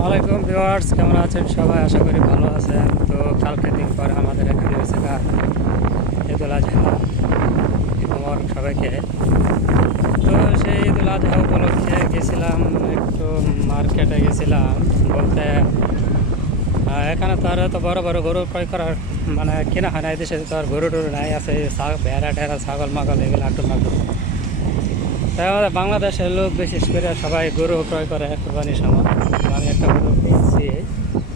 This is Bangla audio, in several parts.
আসসালামু আলাইকুম ভিউয়ার্স, কেমন আছেন সবাই? আশা করি ভালো আছেন। তো কালকে দিন পর আমাদের এখানে হয়েছে ঈদুল আজহা। ঈদ মোবারক সবাইকে। তো সেই ঈদুল আজহা উপলক্ষে গেছিলাম, একটু মার্কেটে গেছিলাম বলতে এখানে তো আর তো বড় বড় গরু ক্রয় করার মানে কেনা হয় না। এই দেশে তো আর গরু টরু নাই, আছে ভেড়া টেরা ছাগল মাগল এগুলো আটু মাগল। তাই আমাদের বাংলাদেশের লোক বিশেষ করে সবাই গরু ক্রয় করে কোরবানির সময়। আমি একটা গরু কিনছি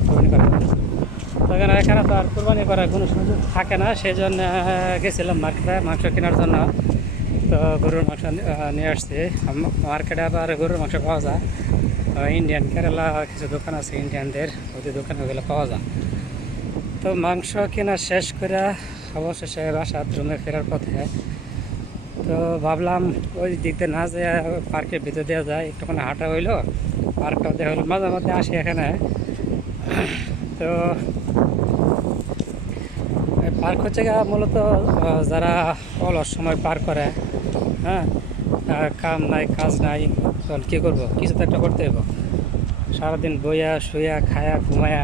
কোরবানি করার জন্য। তখন এখানে তো আর কোরবানি করার কোনো সুযোগ থাকে না, সেই জন্য গেছিলাম মার্কেটে মাংস কেনার জন্য। তো গরুর মাংস নিয়ে আসছি। মার্কেটে আবার গরুর মাংস পাওয়া যায় ইন্ডিয়ান, কেরালা কিছু দোকান আছে ইন্ডিয়ানদের, ওদের দোকানে ওগুলো পাওয়া যায়। তো মাংস কেনা শেষ করে অবশেষে বাসার রুমে ফেরার পথে তো ভাবলাম ওই দিক দিয়ে না যে পার্কের ভিতর দেওয়া যায়, একটুখানি হাঁটা হইলো, পার্কটাও দেওয়া হলো। মাঝে মধ্যে আসি এখানে। তো পার্ক হচ্ছে মূলত যারা অলস সময় পার করে, হ্যাঁ, কাম নাই কাজ নাই, তখন কী করবো, কিছু তো একটা করতে হইব। সারাদিন বইয়া শুইয়া খায়া ঘুমায়া,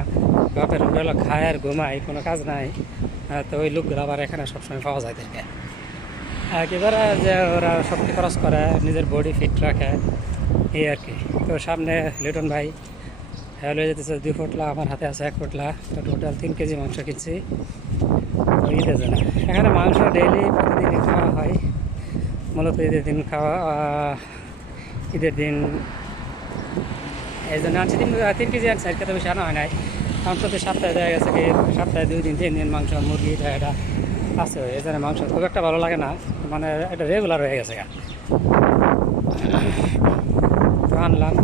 বাপের হলো খায় আর ঘুমায়, কোনো কাজ নাই। তো ওই লোকগুলো আবার এখানে সবসময় পাওয়া যায় দেখে। একেবারে যে ওরা শক্তি খরচ করে, নিজের বডি ফিট রাখে, এই আর কি। তো সামনে লিটন ভাই হয়ে যেতেছে 2 ফুটলা, আমার হাতে আছে 1 ফুটলা। তো টোটাল 3 কেজি মাংস কিনছি ঈদের জন্য। এখানে মাংস ডেইলি প্রতিদিনই খাওয়া হয়, মূলত ঈদের দিন খাওয়া, ঈদের দিন এই জন্য আনছি 3 কেজি আনছি। আর খেতে বেশি আনা হয় নাই, কারণ প্রতি সপ্তাহে দেখা গেছে কি সপ্তাহে 2 দিন 3 দিন মাংস মুরগি এটা আছে। এই জন্য মাংস খুব একটা ভালো লাগে না, মানে এটা রেগুলার হয়ে গেছে। তো আনলাম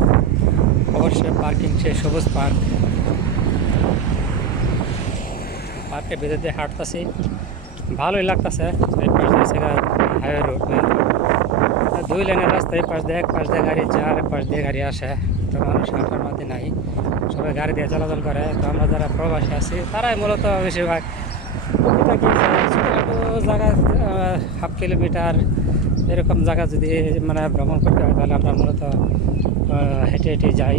অবশ্যই পার্কিং, সেই সবুজ পার্ক, পার্কের ভিতর দিয়ে হাঁটতেছি, ভালোই লাগতেছে। এই পাশ দিয়ে হাইওয়ে রোড, মেন রোড, 2 লেনের রাস্তা। এই পাশ দিয়ে এক পাশ দিয়ে গাড়ি যায়, আর এক পাশ দিয়ে গাড়ি আসে। তো মানুষ হাঁটার মধ্যে নাই, সবাই গাড়ি দিয়ে চলাচল করে। তো আমরা যারা প্রবাসী আছি তারাই মূলত বেশিরভাগ ছোটোখাটো জায়গা, 1/2 কিলোমিটার এরকম জায়গা যদি মানে ভ্রমণ করতে হয়, তাহলে আমরা মূলত হেঁটে হেঁটে যাই।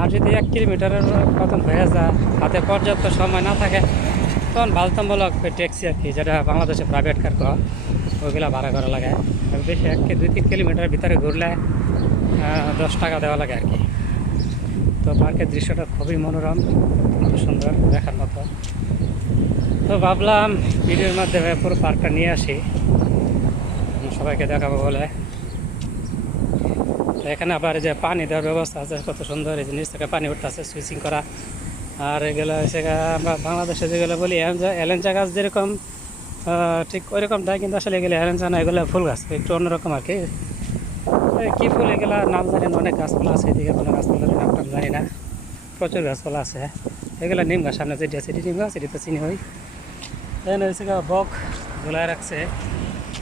আর যদি 1 কিলোমিটারের মতন হয়ে যায়, হাতে পর্যাপ্ত সময় না থাকে, তখন বাধ্যতামূলক ট্যাক্সি আর কি, যেটা বাংলাদেশে প্রাইভেট কার করা, ওইগুলো ভাড়া করা লাগে। বেশি 2-3 কিলোমিটার ভিতরে ঘুরলে 10 টাকা দেওয়া লাগে আর কি। তো পার্কের দৃশ্যটা খুবই মনোরম, খুব সুন্দর, দেখার মতো। তো ভাবলাম ভিডিওর মাধ্যমে পুরো পার্কটা নিয়ে আসি, সবাইকে দেখাবো বলে। তো এখানে আবার যে পানি দেওয়ার ব্যবস্থা আছে, কত সুন্দর, এই জিনিস থেকে পানি উঠতেছে, সুইচিং করা। আর এগুলো হচ্ছে আমরা বাংলাদেশে যেগুলো বলি এলেঞ্চা গাছ যেরকম, ঠিক ওই রকমটাই, কিন্তু আসলে এগুলো এলেঞ্চা না, এগুলো ফুল গাছ, একটু অন্যরকম আর কি। কী ফুল এগুলো নাম জানি না, অনেক গাছপালা আছে এদিকে, কোনো গাছপালার নাম জানি না, প্রচুর গাছপালা আছে। এগুলো নিম গাছ, সামনে যেটি আছে এটি নিম গাছ, এটি তো চিনি হই। এখানে হচ্ছে বক ঝোলায় রাখছে,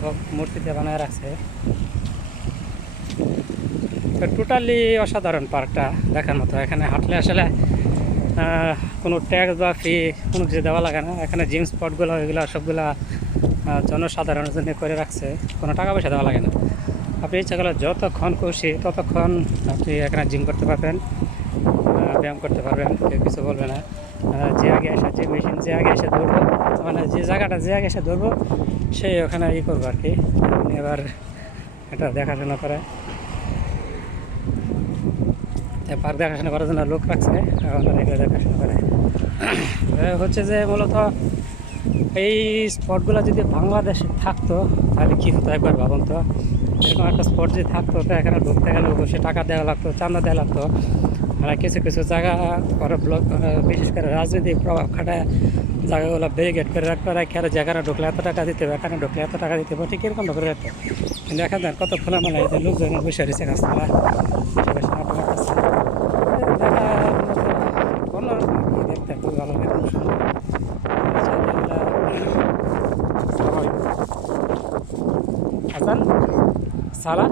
বক মূর্তিতে বানায় রাখছে। তো টোটালি অসাধারণ পার্কটা, দেখার মতো। এখানে হাঁটলে আসলে কোনো ট্যাক্স বা ফি কোনো কিছু দেওয়া লাগে না। এখানে জিম স্পটগুলো এগুলো সবগুলা জনসাধারণের জন্য করে রাখছে, কোনো টাকা পয়সা দেওয়া লাগে না। আপনি ইচ্ছা করলে যতক্ষণ খুশি ততক্ষণ আপনি এখানে জিম করতে পারবেন, ব্যায়াম করতে পারবেন, কেউ কিছু বলবে না। যে আগে এসে, যে মেশিন যে আগে এসে ধরবো, মানে যে জায়গাটা যে আগে এসে ধরবো, সেই ওখানে করবো আর কি। এবার এটা দেখাশোনা করে, পার্ক দেখাশোনা করার জন্য লোক রাখছে, এগুলো দেখাশোনা করে। হচ্ছে যে মূলত এই স্পটগুলো যদি বাংলাদেশে থাকতো তাহলে কী হতো একবার ভাবুন তো। এরকম একটা স্পট যদি থাকতো, তো এখানে ঢুকতে গেলে অবশ্যই টাকা দেওয়া লাগতো, চাঁদা দেওয়া লাগতো। আর কিছু কিছু জায়গা পরে ব্লক, বিশেষ করে রাজনৈতিক প্রভাব খাটায় জায়গাগুলো ব্যারিকেড করে রাখতে হয়, আর যেখানে ঢুকলে এত টাকা দিতে হবে, এখানে ঢুকলে এত টাকা দিতে হবে, ঠিক এরকম করে রাখতো। কিন্তু এখানে কত খোলামেলা, এই যে লোকজন বসে রয়েছে গাছতলা, বসে বসে নাটক করতেছে, দেখা অন্যরকম আর কি, দেখতে খুব ভালো লাগে, খুব সুন্দর। আজান সালা